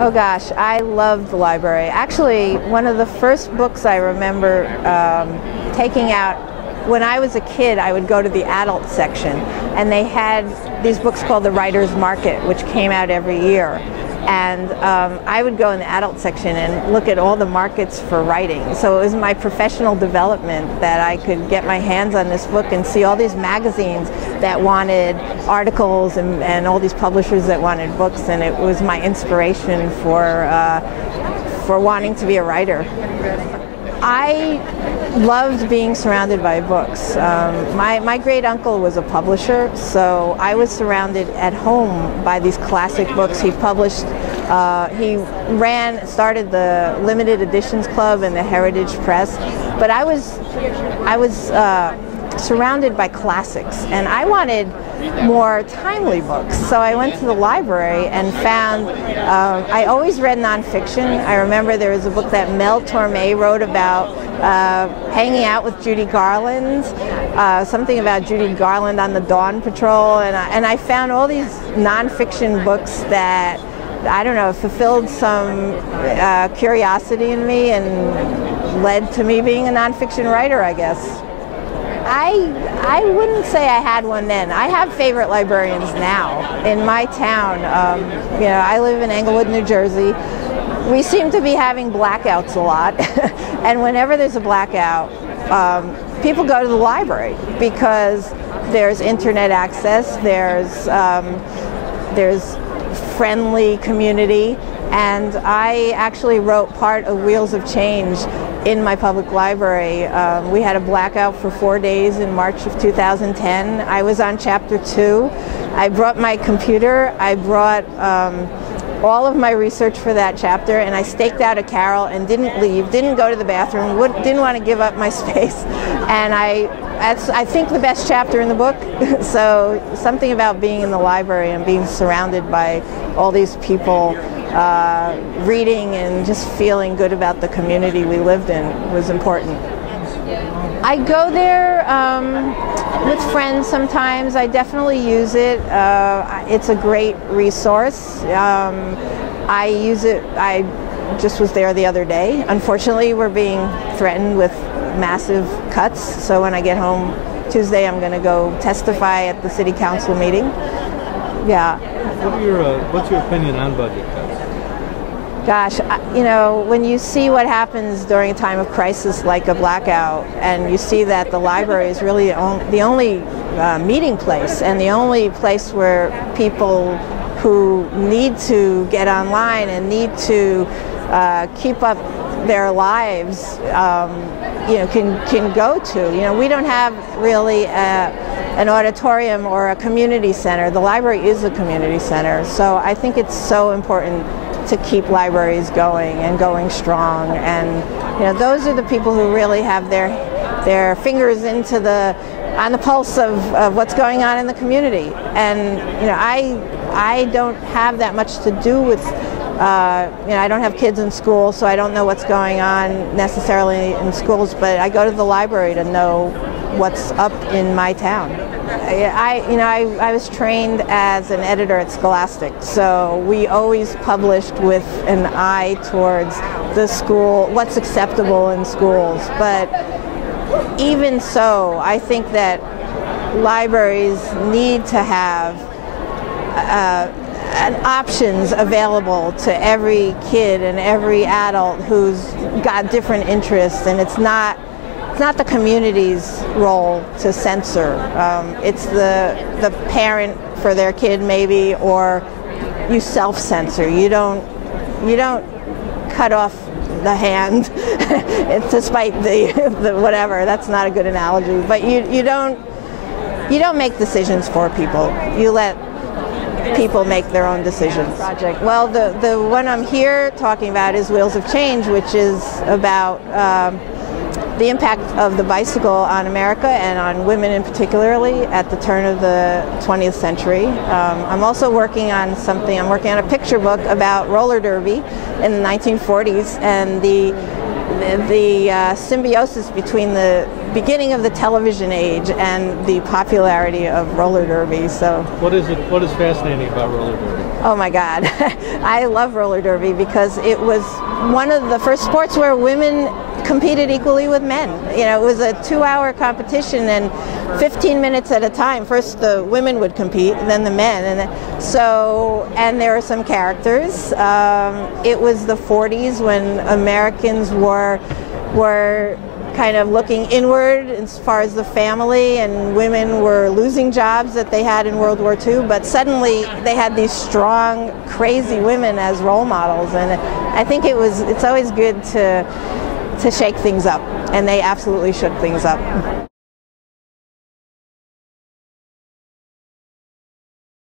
Oh gosh, I loved the library. Actually, one of the first books I remember taking out when I was a kid, I would go to the adult section, and they had these books called The Writer's Market, which came out every year. And I would go in the adult section and look at all the markets for writing. So it was my professional development that I could get my hands on this book and see all these magazines that wanted articles and all these publishers that wanted books, and it was my inspiration for wanting to be a writer. I loved being surrounded by books. My great uncle was a publisher, so I was surrounded at home by these classic books. He published, started the Limited Editions Club and the Heritage Press, but I was surrounded by classics, and I wanted more timely books. So I went to the library and found, I always read nonfiction. I remember there was a book that Mel Torme wrote about hanging out with Judy Garland, something about Judy Garland on the Dawn Patrol, and I found all these nonfiction books that, I don't know, fulfilled some curiosity in me and led to me being a nonfiction writer, I guess. I wouldn't say I had one then. I have favorite librarians now. In my town, I live in Englewood, New Jersey. We seem to be having blackouts a lot, and whenever there's a blackout, people go to the library because there's internet access, there's friendly community, and I actually wrote part of Wheels of Change in my public library. We had a blackout for 4 days in March of 2010. I was on chapter 2. I brought my computer. I brought all of my research for that chapter, and I staked out a carol and didn't leave, didn't go to the bathroom, didn't want to give up my space. And that's, I think, the best chapter in the book. So something about being in the library and being surrounded by all these people reading and just feeling good about the community we lived in was important. I go there with friends sometimes. I definitely use it. It's a great resource. I use it. I just was there the other day. Unfortunately, we're being threatened with massive cuts, so when I get home Tuesday, I'm going to go testify at the city council meeting. Yeah. What's your opinion on budget cuts? Gosh, when you see what happens during a time of crisis like a blackout, and you see that the library is really the only meeting place and the only place where people who need to get online and need to keep up their lives, can go to. We don't have really an auditorium or a community center. The library is a community center, so I think it's so important to keep libraries going and going strong, and those are the people who really have their fingers on the pulse of what's going on in the community. And I don't have that much to do with I don't have kids in school, so I don't know what's going on necessarily in schools, but I go to the library to know what's up in my town. I was trained as an editor at Scholastic, so we always published with an eye towards the school, what's acceptable in schools. But even so, I think that libraries need to have options available to every kid and every adult who's got different interests, and it's not the community's role to censor. It's the parent for their kid maybe, or you self-censor. You don't cut off the hand to spite the whatever. That's not a good analogy. But you don't make decisions for people. You let people make their own decisions. Project. Well, the one I'm here talking about is Wheels of Change, which is about the impact of the bicycle on America and on women in particularly at the turn of the 20th century. I'm also working on I'm working on a picture book about roller derby in the 1940s and the symbiosis between the beginning of the television age and the popularity of roller derby. So what is fascinating about roller derby? oh my God, I love roller derby because it was one of the first sports where women competed equally with men. You know, it was a 2-hour competition and 15 minutes at a time. First the women would compete, then the men, and there are some characters. It was the 40s when Americans were kind of looking inward as far as the family, and women were losing jobs that they had in World War II, but suddenly they had these strong, crazy women as role models, and I think it's always good to shake things up, and they absolutely shook things up.